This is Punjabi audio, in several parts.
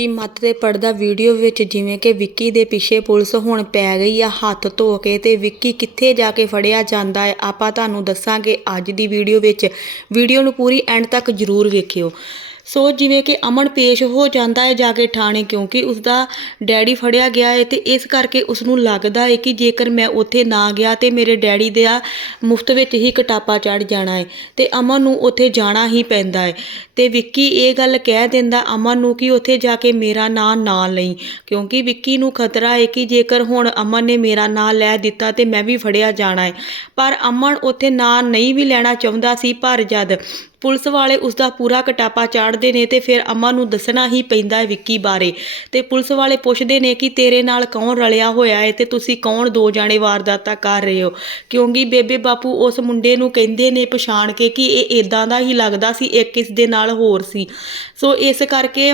ਕੀ ਮੱਤ ਤੇ ਪੜਦਾ ਵੀਡੀਓ ਵਿੱਚ ਜਿਵੇਂ ਕਿ ਵਿੱਕੀ ਦੇ ਪਿੱਛੇ ਪੁਲਿਸ ਹੁਣ ਪੈ ਗਈ ਆ ਹੱਥ ਧੋ ਕੇ ਤੇ ਵਿੱਕੀ ਕਿੱਥੇ ਜਾ ਕੇ ਫੜਿਆ ਜਾਂਦਾ ਹੈ, ਆਪਾਂ ਤੁਹਾਨੂੰ ਦੱਸਾਂਗੇ ਅੱਜ ਦੀ ਵੀਡੀਓ ਵਿੱਚ। ਵੀਡੀਓ ਨੂੰ ਪੂਰੀ ਐਂਡ ਤੱਕ ਜ਼ਰੂਰ ਵੇਖਿਓ। ਸੋ ਜਿਵੇਂ ਕਿ ਅਮਨ ਪੇਸ਼ ਹੋ ਜਾਂਦਾ ਹੈ ਜਾ ਕੇ ਥਾਣੇ ਕਿਉਂਕਿ ਉਸਦਾ ਡੈਡੀ ਫੜਿਆ ਗਿਆ ਹੈ ਤੇ ਇਸ ਕਰਕੇ ਉਸ ਨੂੰ ਲੱਗਦਾ ਹੈ ਕਿ ਜੇਕਰ ਮੈਂ ਉੱਥੇ ਨਾ ਗਿਆ ਤੇ ਮੇਰੇ ਡੈਡੀ ਦੇ ਆ ਮੁਫਤ ਵਿੱਚ ਹੀ ਕਟਾਪਾ ਚੜ ਜਾਣਾ ਹੈ ਤੇ ਅਮਨ ਨੂੰ ਉੱਥੇ ਜਾਣਾ ਹੀ ਪੈਂਦਾ ਹੈ। ਤੇ ਵਿੱਕੀ ਇਹ ਗੱਲ ਕਹਿ ਦਿੰਦਾ, ਅਮਨ ਨੂੰ ਕਿ ਉੱਥੇ ਜਾ ਕੇ ਮੇਰਾ ਨਾਂ ਨਾ ਲਈ, ਕਿਉਂਕਿ ਵਿੱਕੀ ਨੂੰ ਖਤਰਾ ਹੈ ਕਿ ਜੇਕਰ ਹੁਣ ਅਮਨ ਨੇ ਮੇਰਾ ਨਾਂ ਲੈ ਦਿੱਤਾ ਤੇ ਮੈਂ ਵੀ ਫੜਿਆ ਜਾਣਾ ਹੈ। ਪਰ ਅਮਨ ਉੱਥੇ ਨਾਂ ਨਹੀਂ ਵੀ ਲੈਣਾ ਚਾਹੁੰਦਾ ਸੀ, ਪਰ ਜਦ ਪੁਲਿਸ ਵਾਲੇ ਉਸ ਦਾ ਪੂਰਾ ਕਟਾਪਾ ਚਾੜਦੇ ਨੇ ਤੇ ਫਿਰ ਅਮਨ ਨੂੰ ਦੱਸਣਾ ਹੀ ਪੈਂਦਾ ਹੈ ਵਿੱਕੀ ਬਾਰੇ। ਤੇ ਪੁਲਿਸ ਵਾਲੇ ਪੁੱਛਦੇ ਨੇ ਕਿ ਤੇਰੇ ਨਾਲ ਕੌਣ ਰਲਿਆ ਹੋਇਆ ਹੈ ਤੇ ਤੁਸੀਂ ਕੌਣ ਦੋ ਜਾਣੇ ਵਾਰਦਾਤਾਂ ਕਰ ਰਹੇ ਹੋ? ਕਿਉਂਕਿ ਬੇਬੇ ਬਾਪੂ ਉਸ ਮੁੰਡੇ ਨੂੰ ਕਹਿੰਦੇ ਨੇ ਪਛਾਣ ਕੇ ਕਿ ਇਹ ਇਦਾਂ ਦਾ ਹੀ ਲੱਗਦਾ ਸੀ, ਇੱਕ ਇਸ ਦੇ ਨਾਲ ਹੋਰ ਸੀ। ਸੋ ਇਸ ਕਰਕੇ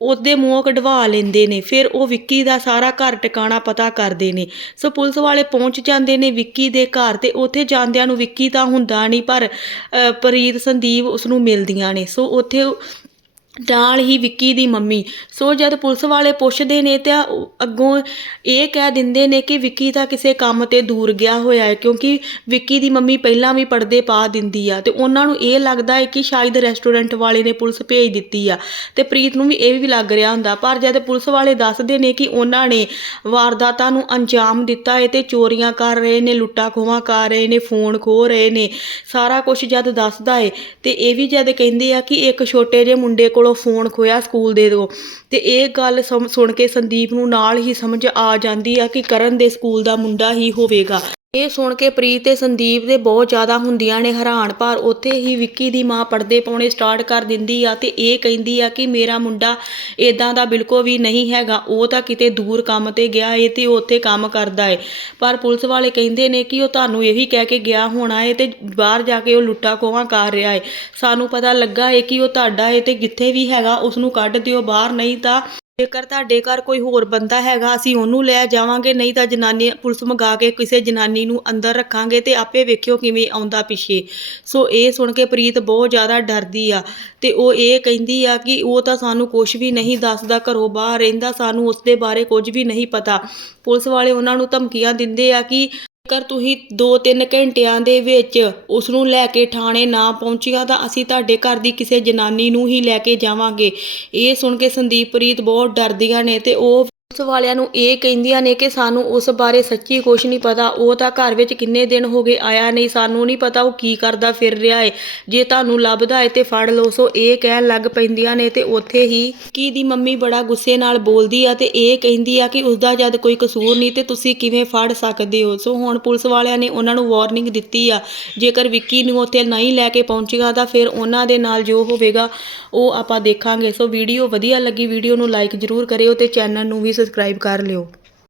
ਉਹਦੇ ਮੂੰਹੋਂ ਕਢਵਾ ਲੈਂਦੇ ਨੇ ਫਿਰ ਉਹ ਵਿੱਕੀ ਦਾ ਸਾਰਾ ਘਰ ਟਿਕਾਣਾ ਪਤਾ ਕਰਦੇ ਨੇ। ਸੋ ਪੁਲਿਸ ਵਾਲੇ ਪਹੁੰਚ ਜਾਂਦੇ ਨੇ ਵਿੱਕੀ ਦੇ ਘਰ ਤੇ ਉੱਥੇ ਜਾਂਦਿਆਂ ਨੂੰ ਵਿੱਕੀ ਤਾਂ ਹੁੰਦਾ ਨਹੀਂ ਪਰ ਅ, ਪ੍ਰੀਤ ਸੰਦੀਪ ਉਸ ਨੂੰ ਮਿਲਦੀਆਂ ਨੇ। ਸੋ ਉੱਥੇ ਨਾਲ ਹੀ ਵਿੱਕੀ ਦੀ ਮੰਮੀ। ਸੋ ਜਦ ਪੁਲਿਸ ਵਾਲੇ ਪੁੱਛਦੇ ਨੇ ਤਾਂ ਅੱਗੋਂ ਇਹ ਕਹਿ ਦਿੰਦੇ ਨੇ ਕਿ ਵਿੱਕੀ ਤਾਂ ਕਿਸੇ ਕੰਮ ਤੇ ਦੂਰ ਗਿਆ ਹੋਇਆ ਹੈ, ਕਿਉਂਕਿ ਵਿੱਕੀ ਦੀ ਮੰਮੀ ਪਹਿਲਾਂ ਵੀ ਪਰਦੇ ਪਾ ਦਿੰਦੀ ਆ ਤੇ ਉਹਨਾਂ ਨੂੰ ਇਹ ਲੱਗਦਾ ਹੈ ਕਿ ਸ਼ਾਇਦ ਰੈਸਟੋਰੈਂਟ ਵਾਲੇ ਨੇ ਪੁਲਿਸ ਭੇਜ ਦਿੱਤੀ ਆ। ਤੇ ਪ੍ਰੀਤ ਨੂੰ ਵੀ ਇਹ ਵੀ ਲੱਗ ਰਿਹਾ ਹੁੰਦਾ, ਪਰ ਜਦ ਪੁਲਿਸ ਵਾਲੇ ਦੱਸਦੇ ਨੇ ਕਿ ਉਹਨਾਂ ਨੇ ਵਾਰਦਾਤਾਂ ਨੂੰ ਅੰਜਾਮ ਦਿੱਤਾ ਹੈ ਤੇ ਚੋਰੀਆਂ ਕਰ ਰਹੇ ਨੇ ਲੁੱਟਾਂ ਖੋਹਾਂ ਕਰ ਰਹੇ ਨੇ, ਫੋਨ ਖੋਹ ਰਹੇ ਨੇ, ਸਾਰਾ ਕੁਝ ਜਦ ਦੱਸਦਾ ਹੈ ਤੇ ਇਹ ਵੀ ਜਦ ਕਹਿੰਦੇ ਆ ਕਿ ਇੱਕ ਛੋਟੇ ਜਿਹੇ ਮੁੰਡੇ ਕੋਲ ਫੋਨ ਖੋਇਆ ਸਕੂਲ ਦੇ ਦੋ। ਤੇ ਇਹ ਗੱਲ ਸਮ- ਸੁਣ ਕੇ ਸੰਦੀਪ ਨੂੰ ਨਾਲ ਹੀ ਸਮਝ ਆ ਜਾਂਦੀ ਆ ਕਿ ਕਰਨ ਦੇ ਸਕੂਲ ਦਾ ਮੁੰਡਾ ਹੀ ਹੋਵੇਗਾ। ਇਹ ਸੁਣ ਕੇ ਪ੍ਰੀਤ ਤੇ ਸੰਦੀਪ ਦੇ ਬਹੁਤ ਜ਼ਿਆਦਾ ਹੁੰਦੀਆਂ ਨੇ ਹੈਰਾਨ, ਪਰ ਉੱਥੇ ਹੀ ਵਿੱਕੀ ਦੀ ਮਾਂ ਪਰਦੇ ਪਾਉਣੇ ਸਟਾਰਟ ਕਰ ਦਿੰਦੀ ਆ ਤੇ ਇਹ ਕਹਿੰਦੀ ਆ ਕਿ ਮੇਰਾ ਮੁੰਡਾ ਇਦਾਂ ਦਾ ਬਿਲਕੁਲ ਵੀ ਨਹੀਂ ਹੈਗਾ, ਉਹ ਤਾਂ ਕਿਤੇ ਦੂਰ ਕੰਮ ਤੇ ਗਿਆ ਏ ਤੇ ਉਹ ਉੱਥੇ ਕੰਮ ਕਰਦਾ ਏ। ਪਰ ਪੁਲਿਸ ਵਾਲੇ ਕਹਿੰਦੇ ਨੇ ਕਿ ਉਹ ਤੁਹਾਨੂੰ ਇਹੀ ਕਹਿ ਕੇ ਗਿਆ ਹੋਣਾ ਏ ਤੇ ਬਾਹਰ ਜਾ ਕੇ ਉਹ ਲੁੱਟਾ ਖੋਹਾਂ ਕਰ ਰਿਹਾ ਏ। ਸਾਨੂੰ ਪਤਾ ਲੱਗਾ ਏ ਕਿ ਉਹ ਤੁਹਾਡਾ ਏ ਤੇ ਜਿੱਥੇ ਵੀ ਹੈਗਾ ਉਸ ਨੂੰ ਕੱਢ ਦਿਓ, ਬਾਹਰ ਨਹੀਂ ਤਾਂ ਜੇਕਰ ਤੁਹਾਡੇ ਘਰ ਕੋਈ ਹੋਰ ਬੰਦਾ ਹੈਗਾ, ਅਸੀਂ ਉਹਨੂੰ ਲੈ ਜਾਵਾਂਗੇ, ਨਹੀਂ ਤਾਂ ਜਨਾਨੀ ਪੁਲਿਸ ਮੰਗਾ ਕੇ ਕਿਸੇ ਜਨਾਨੀ ਨੂੰ ਅੰਦਰ ਰੱਖਾਂਗੇ ਤੇ ਆਪੇ ਵੇਖਿਓ ਕਿਵੇਂ ਆਉਂਦਾ ਪਿੱਛੇ। ਸੋ ਇਹ ਸੁਣ ਕੇ ਪ੍ਰੀਤ ਬਹੁਤ ਜ਼ਿਆਦਾ ਡਰਦੀ ਆ ਤੇ ਉਹ ਇਹ ਕਹਿੰਦੀ ਆ ਕਿ ਉਹ ਤਾਂ ਸਾਨੂੰ ਕੁਝ ਵੀ ਨਹੀਂ ਦੱਸਦਾ, ਘਰੋਂ ਬਾਹਰ ਰਹਿੰਦਾ, ਸਾਨੂੰ ਉਸ ਦੇ ਬਾਰੇ ਕੁਝ ਵੀ ਨਹੀਂ ਪਤਾ। ਪੁਲਿਸ ਵਾਲੇ ਉਹਨਾਂ ਨੂੰ ਧਮਕੀਆਂ ਦਿੰਦੇ ਆ ਕਿ ਜੇਕਰ ਤੁਸੀਂ 2-3 ਘੰਟਿਆਂ ਦੇ ਵਿੱਚ ਉਸ ਨੂੰ ਲੈ ਕੇ ਥਾਣੇ ਨਾ ਪਹੁੰਚੀਆਂ ਤਾਂ ਅਸੀਂ ਤੁਹਾਡੇ ਘਰ ਦੀ ਕਿਸੇ ਜਨਾਨੀ ਨੂੰ ਹੀ ਲੈ ਕੇ ਜਾਵਾਂਗੇ। ਇਹ ਸੁਣ ਕੇ ਸੰਦੀਪ ਪ੍ਰੀਤ ਬਹੁਤ ਡਰਦੀਆਂ ਨੇ ਤੇ ਉਹ ਪੁਲਿਸ ਵਾਲਿਆਂ ਨੂੰ ਇਹ ਕਹਿੰਦੀਆਂ ਨੇ ਕਿ ਸਾਨੂੰ ਉਸ ਬਾਰੇ ਸੱਚੀ ਕੁਝ ਨਹੀਂ ਪਤਾ। ਉਹ ਤਾਂ ਘਰ ਵਿੱਚ ਕਿੰਨੇ ਦਿਨ ਹੋ ਗਏ ਆਇਆ ਨਹੀਂ। ਸਾਨੂੰ ਨਹੀਂ ਪਤਾ ਉਹ ਕੀ ਕਰਦਾ, ਫਿਰ ਰਿਹਾ ਏ। ਜੇ ਤੁਹਾਨੂੰ ਲੱਭਦਾ ਏ ਤੇ ਫੜ ਲਓ। ਸੋ ਇਹ ਕਹਿਣ ਲੱਗ ਪੈਂਦੀਆਂ ਨੇ ਤੇ ਉੱਥੇ ਹੀ ਕੀ ਦੀ ਮੰਮੀ ਬੜਾ ਗੁੱਸੇ ਨਾਲ ਬੋਲਦੀ ਆ ਤੇ ਇਹ ਕਹਿੰਦੀ ਆ ਕਿ ਉਸਦਾ ਜਦ ਕੋਈ ਕਸੂਰ ਨਹੀਂ ਤੇ ਤੁਸੀਂ ਕਿਵੇਂ ਫੜ ਸਕਦੇ ਹੋ। ਸੋ ਹੁਣ ਪੁਲਿਸ ਵਾਲਿਆਂ ਨੇ ਉਹਨਾਂ ਨੂੰ ਵਾਰਨਿੰਗ ਦਿੱਤੀ ਆ। ਜੇਕਰ ਵਿੱਕੀ ਨੂੰ ਉੱਥੇ ਨਹੀਂ ਲੈ ਕੇ ਪਹੁੰਚੇਗਾ ਤਾਂ ਫਿਰ ਉਹਨਾਂ ਦੇ ਨਾਲ ਜੋ ਹੋਵੇਗਾ ਉਹ ਆਪਾਂ ਦੇਖਾਂਗੇ। ਸੋ ਵੀਡੀਓ ਵਧੀਆ ਲੱਗੀ, ਵੀਡੀਓ ਨੂੰ ਲਾਈਕ ਜ਼ਰੂਰ ਕਰਿਓ ਤੇ ਚੈਨਲ ਨੂੰ ਵੀ ਸਬਸਕ੍ਰਾਈਬ ਕਰ ਲਿਓ।